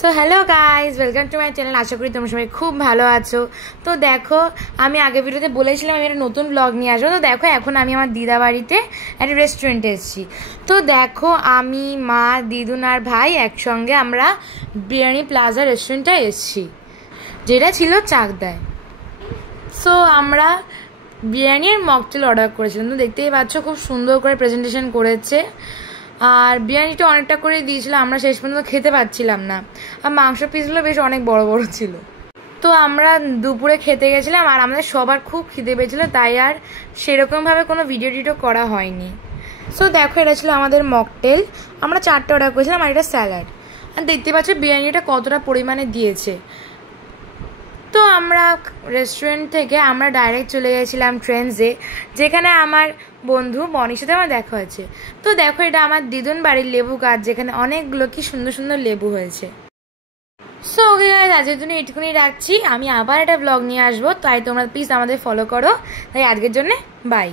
So hello guys, welcome to my channel. আশা করি তোমরা সবাই খুব ভালো আছো। তো দেখো, আমি আগের ভিডিওতে বলেছিলাম আমি একটা নতুন ব্লগ নিয়ে আসবো। তো দেখো, এখন আমি আমার দিদা বাড়িতে একটা রেস্টুরেন্টে এসেছি। তো দেখো, আমি, মা, দিদুন আর ভাই একসঙ্গে আমরা বিরিয়ানি প্লাজা রেস্টুরেন্টে এসেছি, যেটা ছিল চাকদায়। সো আমরা বিরিয়ানি আর মকটেল অর্ডার করেছিলাম। তো দেখতেই পাচ্ছ, খুব সুন্দর করে প্রেজেন্টেশন করেছে। আর বিরিয়ানিটা অনেকটা করে দিয়েছিল, আমরা শেষ পর্যন্ত খেতে পাচ্ছিলাম না। আর মাংস পিসগুলো বেশ অনেক বড় বড় ছিল। তো আমরা দুপুরে খেতে গেছিলাম, আর আমাদের সবার খুব খিদে পেয়েছিল, তাই আর সেরকমভাবে কোনো ভিডিও টিডিও করা হয়নি। সো দেখো, এটা ছিল আমাদের মকটেল। আমরা 4টা অর্ডার করেছিলাম, আর এটা স্যালাড। আর দেখতে পাচ্ছ বিরিয়ানিটা কতটা পরিমাণে দিয়েছে। তো আমরা রেস্টুরেন্ট থেকে আমরা ডাইরেক্ট চলে গেছিলাম ট্রেন্সে, যেখানে আমার বন্ধু বনির সাথে আমার দেখা হয়েছে। তো দেখো, এটা আমার দিদুন বাড়ির লেবু গাছ, যেখানে অনেকগুলো কি সুন্দর সুন্দর লেবু হয়েছে। সো ওকে গাইস, আজকের জন্য এটুকুনি রাখছি। আমি আবার একটা ব্লগ নিয়ে আসবো, তাই তোমরা প্লিজ আমাদের ফলো করো। তাই আজকের জন্য বাই।